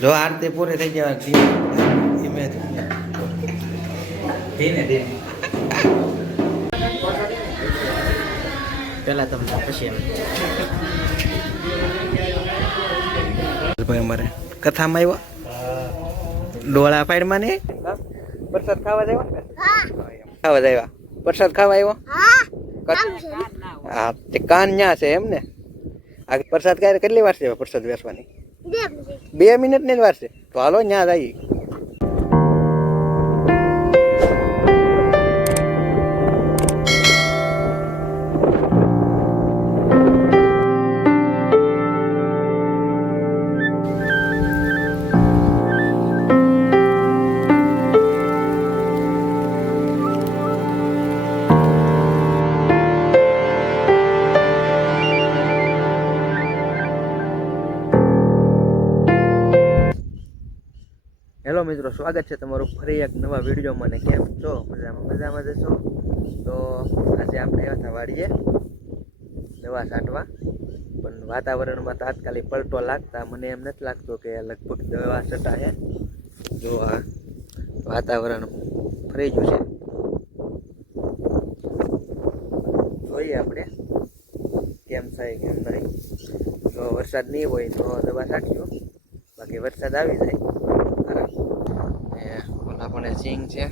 જો આરતી પૂરી થઈ જાય ધીમે ધીમે પેલા તમને પછી ભાઈ અમારે કથામાં આવ્યો ડોળા પાડમાં ને પ્રસાદ ખાવા આવ્યા ખાવા આવ્યા પ્રસાદ ખાવા આવ્યો હા તે કાન ન્યા છે એમ ને આ પ્રસાદ ક્યારે કેટલી વાર છે પ્રસાદ બેસવાની 2 મિનિટ ની જ વાર છે તો હાલો ન્યા જઈએ હેલો મિત્રો, સ્વાગત છે તમારું ફરી એક નવા વિડીયોમાં. ને કેમ છો? મજામાં જશો? તો આજે આપણે આવ્યા હતા વાડીએ દવા છાંટવા, પણ વાતાવરણમાં તાત્કાલિક પલટો લાગતા મને એમ નથી લાગતો કે લગભગ દવા છટાય. જો આ વાતાવરણ ફરી ગયું છે, જોઈએ આપણે કેમ થાય કેમ નહીં. જો વરસાદ નહીં હોય તો દવા છાંટશું, બાકી વરસાદ આવી જાય ઓલા પણ સિંગ છે,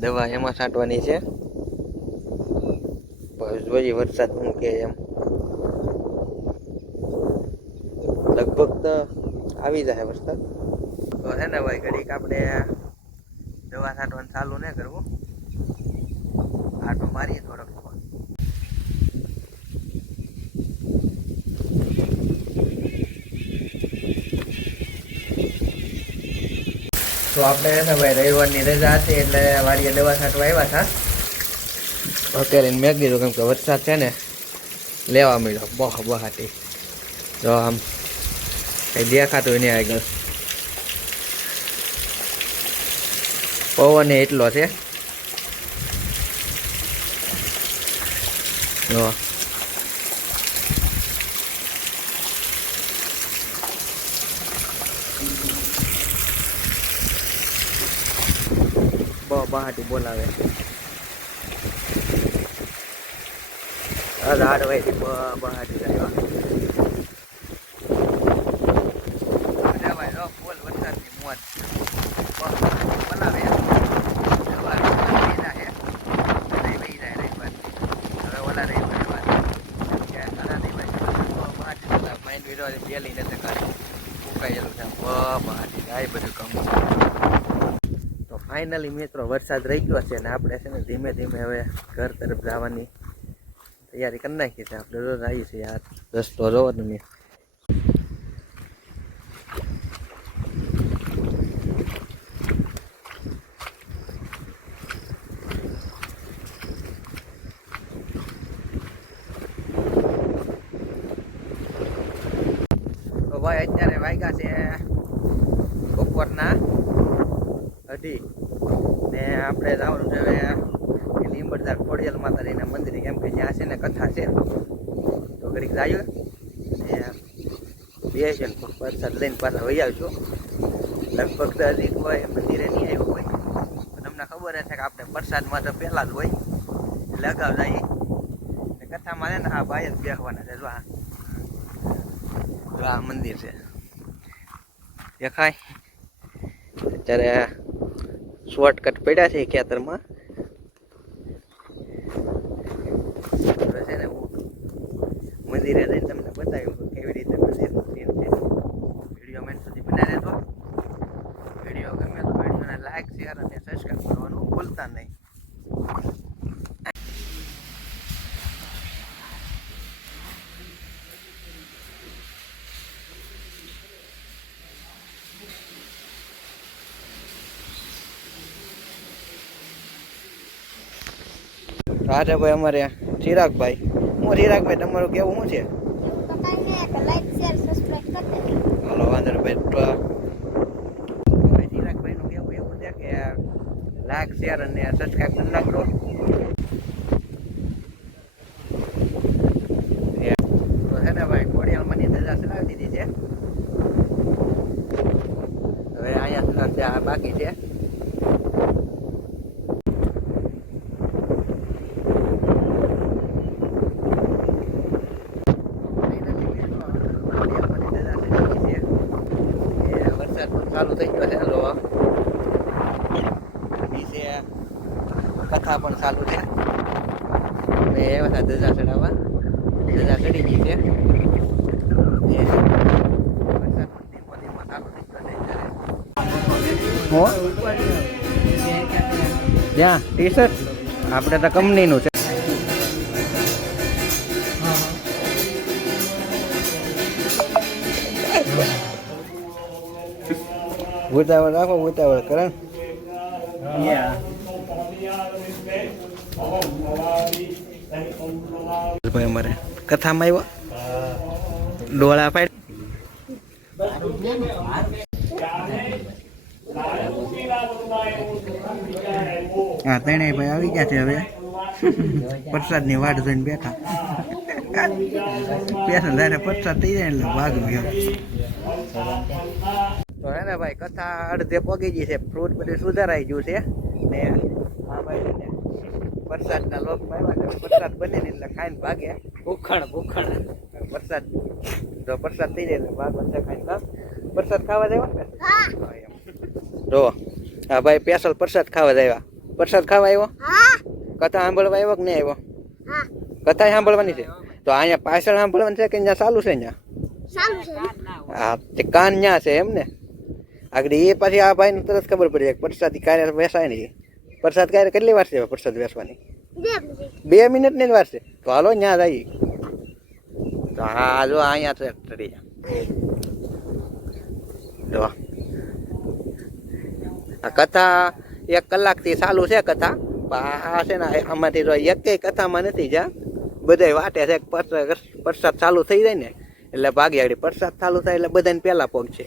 દવા એમાં છાંટવાની છે. જોઈએ વરસાદ શું કે એમ. લગભગ તો આવી જાય વરસાદ તો છે ને ભાઈ. ઘડીક આપણે દવા છાંટવાનું ચાલુ ન કરવું, આટો મારીએ થોડોક. તો આપણે છે ને ભાઈ રવિવારની રજા હતી એટલે વાડીએ દવા છાંટવા આવ્યા હતા. અત્યારે મેં કીધું કેમ કે વરસાદ છે ને લેવા મળ્યો બહાટી. જો આમ કંઈ દેખાતું નહીં આગળ, પવન એટલો છે. જો બહાટી બોલાવે હાડ ભાઈ બહાટી જાય. બોલ વરસાદની મોજ બોલાવે હવે ઓલા માઇન્ડ વિડીયો બેલી નથી કાઢી ફૂંકાયેલું છે બહાટી જાય બધું કામ. ફાઇનલી મિત્રો વરસાદ રહી ગયો છે અને આપણે છે ને ધીમે ધીમે હવે ઘર તરફ જવાની તૈયારી કરી નાખી છે. આપણે રોજ આવીએ છીએ યાર, રસ્તો જોવો તમે. તો ભાઈ અત્યારે વાગ્યા છે બપોરના 2:30 ને આપણે જવાનું છે હવે લીંબડદાર ખોડિયાલ માતાજીના મંદિરે, કેમ કે ત્યાં છે ને કથા છે. તો ઘડીક જાય ને બે છે ને પ્રસાદ લઈને પાછા વહી આવશું. લગભગ તો હજી કોઈ મંદિરે નહીં આવ્યું હોય, તમને ખબર છે કે આપણે પ્રસાદમાં તો પહેલા જ હોય એટલે અગાઉ જઈએ. કથામાં છે ને હા ભાઈ જ બેસવાના છે. જો આ મંદિર છે દેખાય. અત્યારે શોર્ટકટ પડ્યા છે ખેતરમાં. છે ને હું મંદિરે જઈને તમને બતાવ્યું કેવી રીતે મંદિરનું સીન છે. વિડીયો મેન સુધી બનાવી દેજો. વિડીયો ગમે તો વિડીયોને લાઈક શેર અને સબસ્ક્રાઈબ કરવાનું ભૂલતા નહીં. આજે ભાઈ અમારે ચિરાગભાઈ, હું ચિરાગભાઈ તમારું કેવું શું છે? હાલો વાંધો ભાઈ. ચિરાગભાઈ નું કેવું એવું છે કે લાઈક શેર અને સબસ્ક્રાઈબ કરી નાખજો. તો છે ને ભાઈ ખોડિયાલમાંની ધજા ચલાવી દીધી છે. છે, આ બાકી છે. વરસાદ પણ ચાલુ થઈ ગયો છે. નીચે કથા પણ ચાલુ છે. એ બધા ધજા ચડાવવા, ધજા ચડી ગઈ છે. ત્યાં ટી શર્ટ આપણે તો કંપનીનું છે. ઉતાવળ રાખો, ઉતાવળ કરે. ભાઈ અમારે કથામાં આવ્યો ડોળા પાડ. હા તેને ભાઈ આવી ગયા છે. હવે પ્રસાદની વાટ જોઈને બેઠા. પ્રસાદ થઈ જાય એટલે ભાગું ગયો. તો હે ને ભાઈ કથા અડધે પગી ગઈ છે. ફ્રૂટ બધું સુધારાઈ ગયું છે ને આ ભાઈ ને વરસાદના લોકમાં આવ્યા છે. વરસાદ બને ને એટલે ખાઈને ભાગે. ભૂખણ વરસાદ જો વરસાદ થઈ જાય એટલે ભાગો છે ખાઈને. વરસાદ ખાવા દેવા ને જો હા ભાઈ સ્પેશિયલ પ્રસાદ ખાવા આવ્યા. પ્રસાદ ખાવા આવ્યો, કથા સાંભળવા આવ્યો કે નહીં આવ્યો? કથા સાંભળવાની છે તો અહીંયા પાછળ સાંભળવાની છે કે અહીંયા ચાલુ છે? અહીંયા હા તે કાન ન્યા છે એમ ને. આગળ એ પછી આ ભાઈને તરત ખબર પડી જાય પ્રસાદ ક્યારે વેસાય નહીં. પ્રસાદ ક્યારે કેટલી વાર છે પ્રસાદ વેસવાની? 2 મિનિટની જ વાર છે. તો હાલો ન્યા જઈએ. તો હા જો અહીંયા છે ચડી જો આ કથા 1 કલાકથી ચાલુ છે કથા. આ છે ને આમાંથી જો એકેય કથામાં નથી જ્યાં બધા વાટે છે. પ્રસાદ ચાલુ થઈ જાય ને એટલે ભાગી આગળ. પ્રસાદ ચાલુ થાય એટલે બધાને પહેલા પગ છે.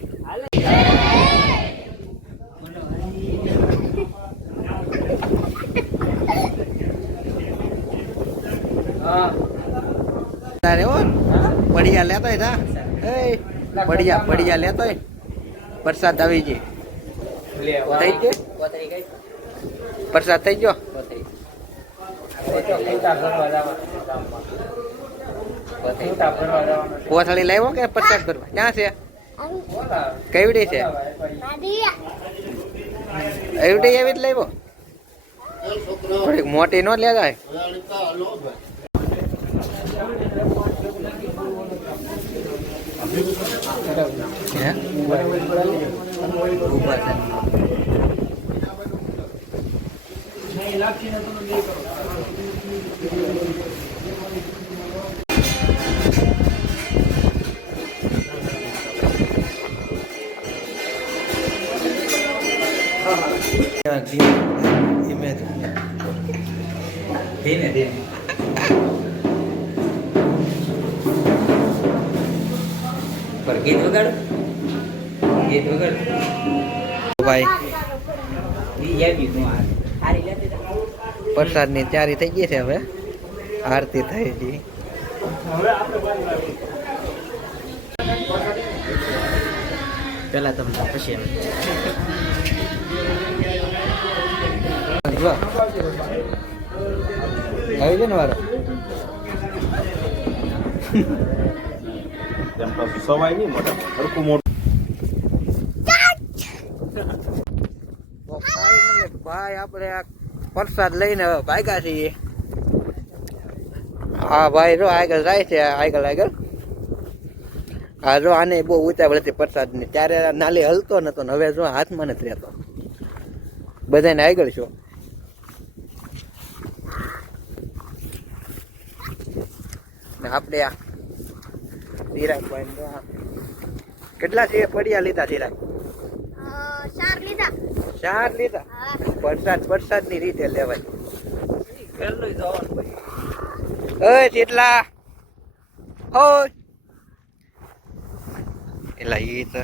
પડિયા લેતો પડિયા લેતો પ્રસાદ આવી ગઈ. થઈ ગયો પ્રસાદ થઈ ગયો. કોથળી લાવ્યો કે પ્રસાદ કરવા? ક્યાં છે? કેવડી છે? એવડી એવી જ લાવ્યો. થોડીક મોટી નો લેવાય. ગીત વગાડો, ગીત વગાડો ભાઈ. પ્રસાદની તૈયારી થઈ ગઈ છે. હવે આરતી થઈ ગઈ. પેલા તમે પછી આવી છે ને વારો. સવાય નહીં મોટા હરખું મોટું. ભાઈ આપણે આ પ્રસાદ લઈને હવે ભાગ્યા છીએ. હા ભાઈ જો આગળ જાય છે. આગળ હા જો આને બહુ ઉતાવળ હતી પ્રસાદની. ત્યારે નાલી હલતો નતો ને હવે જો હાથમાં નથી રહેતો. બધાને આગળ છો. ને આપણે આ ધીરાજભાઈ કેટલા છે પડિયા લીધા? ધીરાજ 4 લીધા. પ્રસાદ ની રીતે લેવાય. કેટલા હોય એટલે એ તો